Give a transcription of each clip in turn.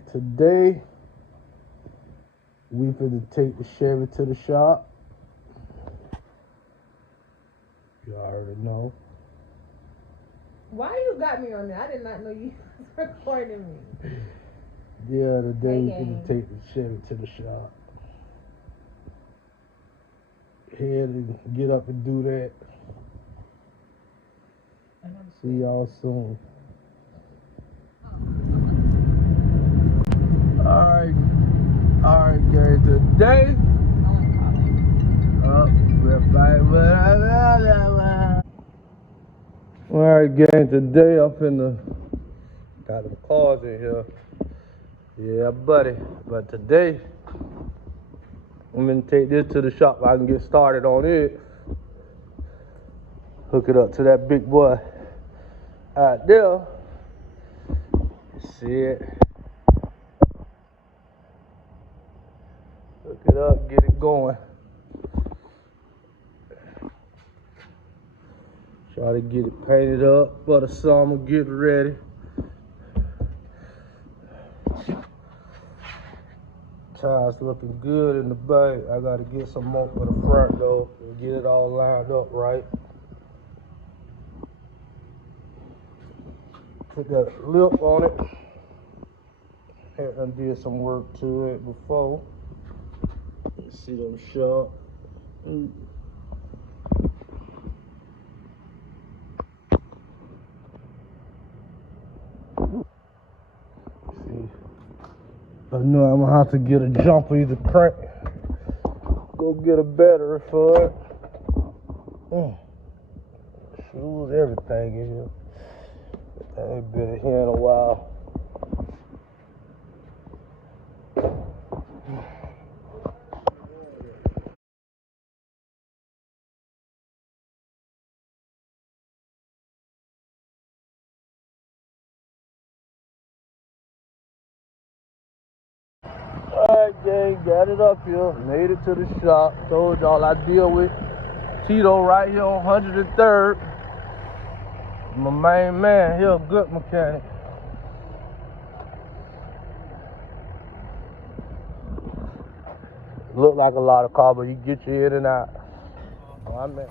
Alright, today we finna take the Chevy to the shop. You already know. Why you got me on there? I did not know you was recording me. Yeah, today we finna take the Chevy to the shop. Head and get up and do that. See y'all soon. Alright, gang, today. Alright, gang, today I'm finna got them cars in here. Yeah, buddy. But today I'm gonna take this to the shop so I can get started on it. Hook it up to that big boy out there. See it. Hook it up, get it going. Try to get it painted up for the summer, get it ready. Tires looking good in the back. I gotta get some more for the front though and get it all lined up right. Put that lip on it. Had did some work to it before. See them sharp. I know I'm gonna have to get a jumper, either crank, go get a battery for it. Shoes, everything in here. I ain't been here in a while. Alright, gang, got it up here. Made it to the shop. Told y'all I deal with Tito right here on 103rd. My main man, he a good mechanic. Look like a lot of car, but you get you in and out. Oh, I mean.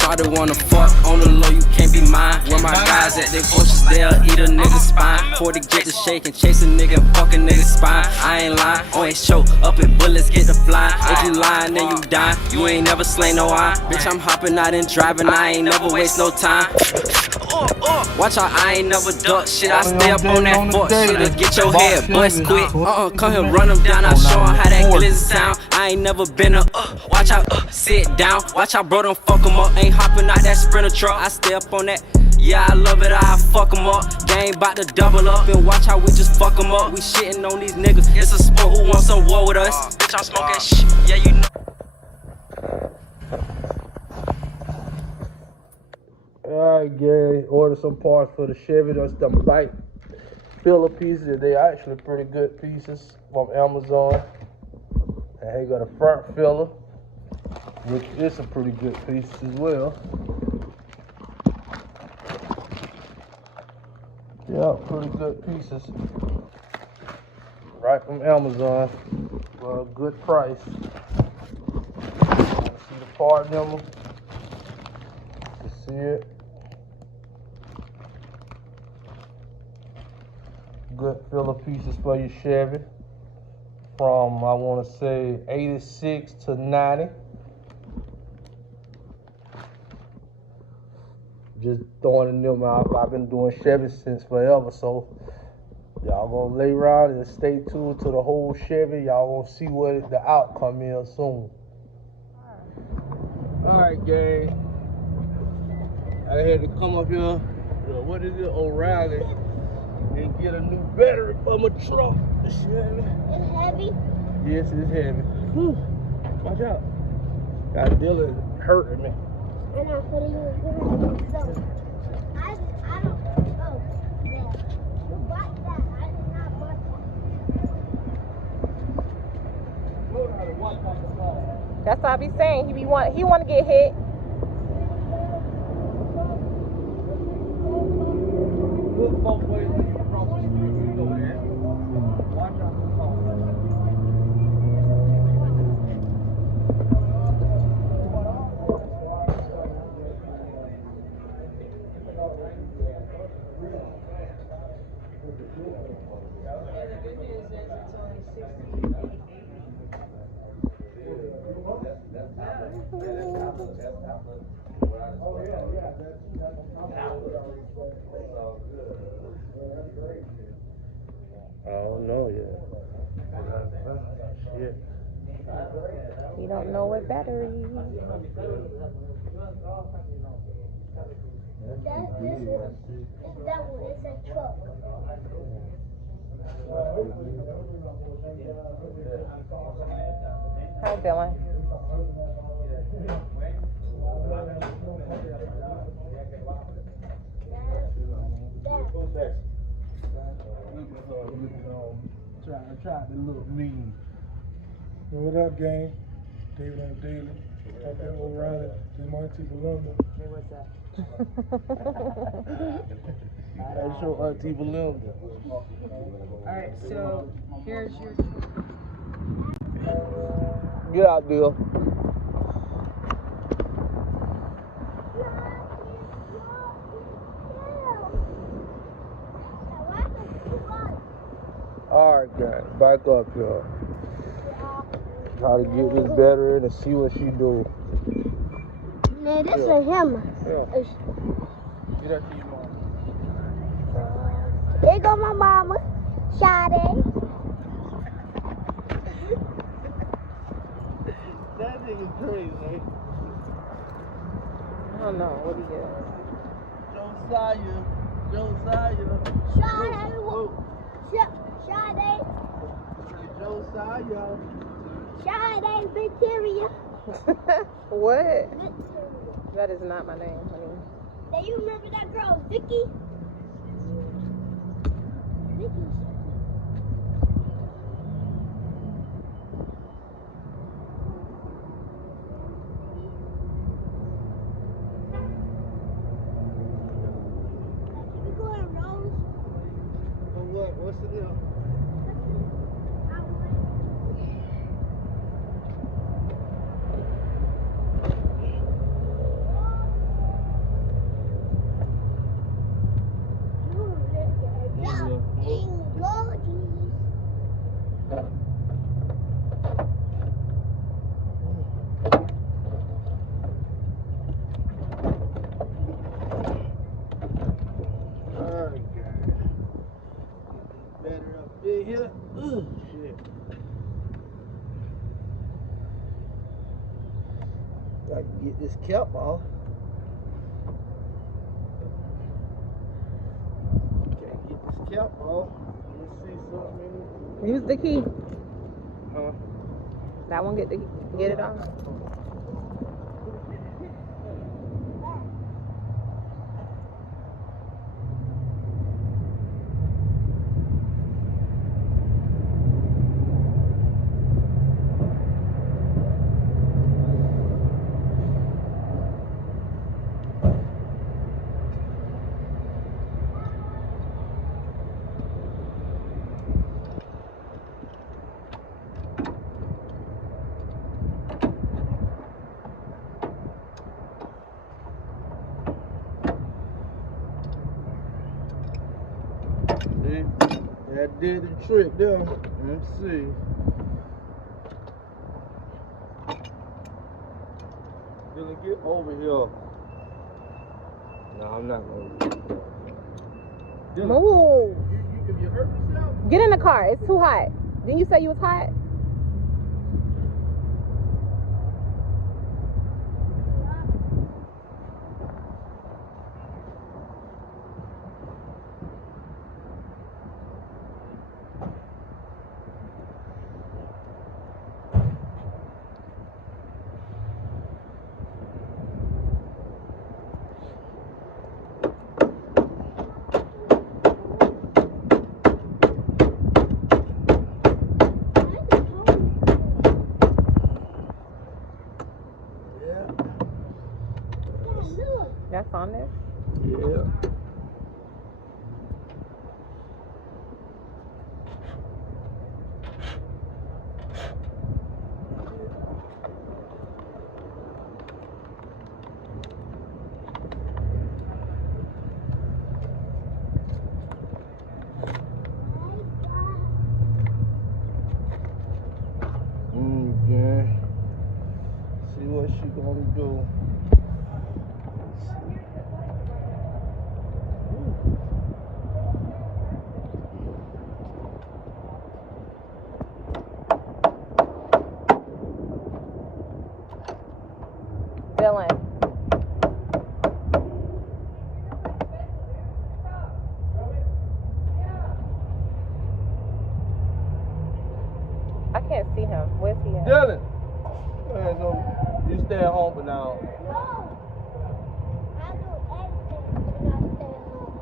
Shawty wanna fuck on the low, you can't be mine. Where my guys at, they bushes, they'll eat a nigga's spine. 40 get the shake and chase a nigga and fuck a nigga's spine. I ain't lying, always show up in bullets, get the fly. If you lying, then you dying. You ain't never slain no eye. Bitch, I'm hopping out and driving, I ain't never waste no time. Watch out, I ain't never duck shit. I stay up on that fuck shit. Get your head bust quick. Come here, run them down. I show 'em how that glizzy sound. I ain't never been a watch out, sit down. Watch out, bro, don't fuck 'em up. Ain't hopping out that Sprinter truck. I stay up on that. Yeah, I love it, I fuck 'em up. Gang bout to double up and watch how we just fuck 'em up. We shitting on these niggas. It's a sport, who wants some war with us? Bitch, I'm smoking shit. Yeah, you know. Alright, gang, order some parts for the Chevy. That's them bike filler pieces. They actually pretty good pieces from Amazon. And he got a front filler, which is a pretty good piece as well. Yeah, pretty good pieces. Right from Amazon for a good price. See the part number. You see it. Good filler pieces for your Chevy. From, I want to say, 86 to 90. Just throwing them out. I've been doing Chevy since forever, so y'all gonna lay around and stay tuned to the whole Chevy. Y'all gonna see what the outcome is soon. Alright, gang. I had to come up here, what is it, O'Reilly, and get a new battery for my truck. Chevy. It's heavy? Yes, it's heavy. Whew. Watch out. Got Dylan hurting me. And I put it in your hand. So, I don't know that. You bought that. I did not buy that. That's what I be saying. He want to get hit. Look both ways when you cross the street when you go there. Watch out for the car. I don't know yet. Shit. You don't know what battery. That's this one. It's that one. It's a truck. How you feeling? I tried to look mean. What up, gang? David on Daily. Up there O'Reilly. Monty Belinda. Hey, what's that? I show Auntie Belinda. Alright, so here's your Get out, Bill. Alright, guys, back up here. Try to get this better in and see what she do. Man, this is him. Yeah. Get that to your mom. There go my mama, Sade. That nigga crazy. I don't know. What do you Josiah. Sade. Josiah. Sade, Victoria. get? What? That is not my name, honey. Do you remember that girl, Vicky? Vicky. We going to Rose? What's the deal? Here. Ugh, shit. I can get this cap off. Can't get this cap off. Let me see something in Use the key. it. Huh? That one get it on. See? That did the trick there. Let's see. Gonna get over here. No, I'm not gonna. Move. If you hurt yourself, Get in the car. It's too hot. Didn't you say you was hot? on this? Yeah. Yeah. See what she gonna do. Dylan. I can't see him. Where's he at? Dylan! Man, so you stay at home for now. No. I do everything when I stay home.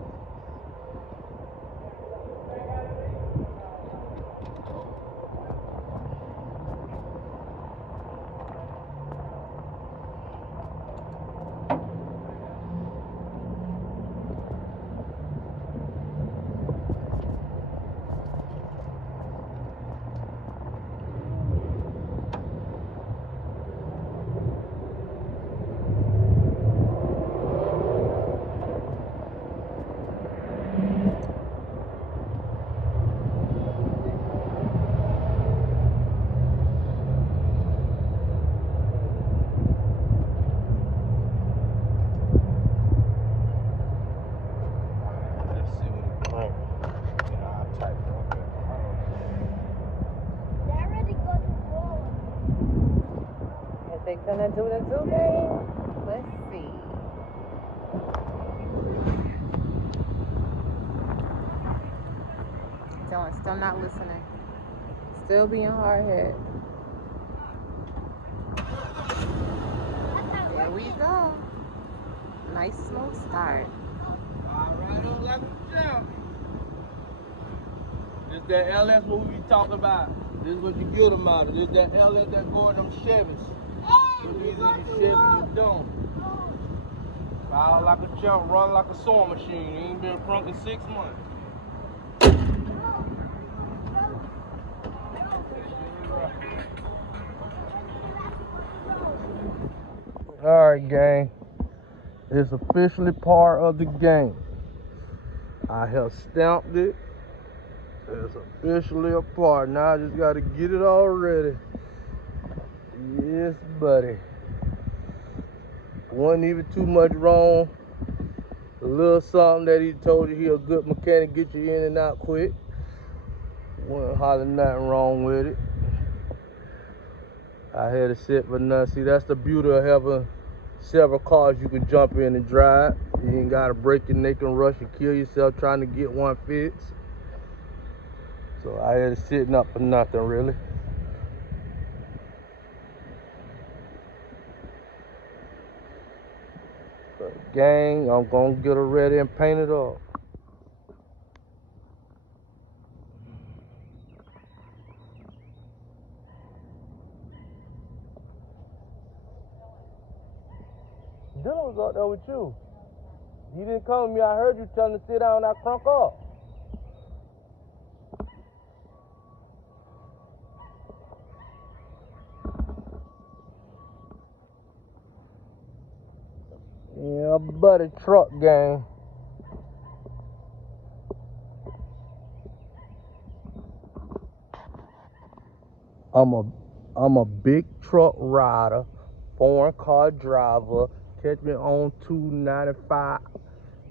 Let's see what it brings. Yeah, I'll type it up there. They already go to war. Is they gonna do the zoo game? Let's see. Dylan, still not listening. Still being hard head. There we go. Nice slow start. Alright, on like a jump. This that LS what we be talking about. This is what you get them out of. This that LS that go in them Chevys. So these are the Chevy you don't. Ride like a jump, run like a sewing machine. You ain't been drunk in 6 months. Alright, gang. It's officially part of the game. I have stamped it. It's officially a part. Now I just gotta get it all ready. Yes, buddy. Wasn't even too much wrong. A little something that he told you he a good mechanic, get you in and out quick. Wasn't hardly nothing wrong with it. I had to sit for nothing. See, that's the beauty of having several cars you can jump in and drive. You ain't gotta break your neck and rush and kill yourself trying to get one fixed. So I had to sitting up for nothing, really. But gang, I'm gonna get her ready and paint it up. Dylan was out there with you. He didn't come to me. I heard you telling him to sit down and I crunk up. Yeah, buddy, truck gang. I'm a big truck rider, foreign car driver. Catch me on 295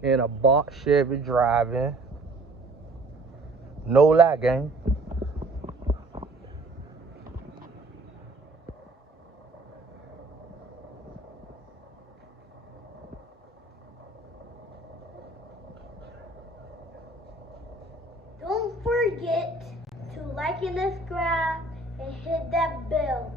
in a box Chevy driving. No lie, gang. Don't forget to like and subscribe and hit that bell.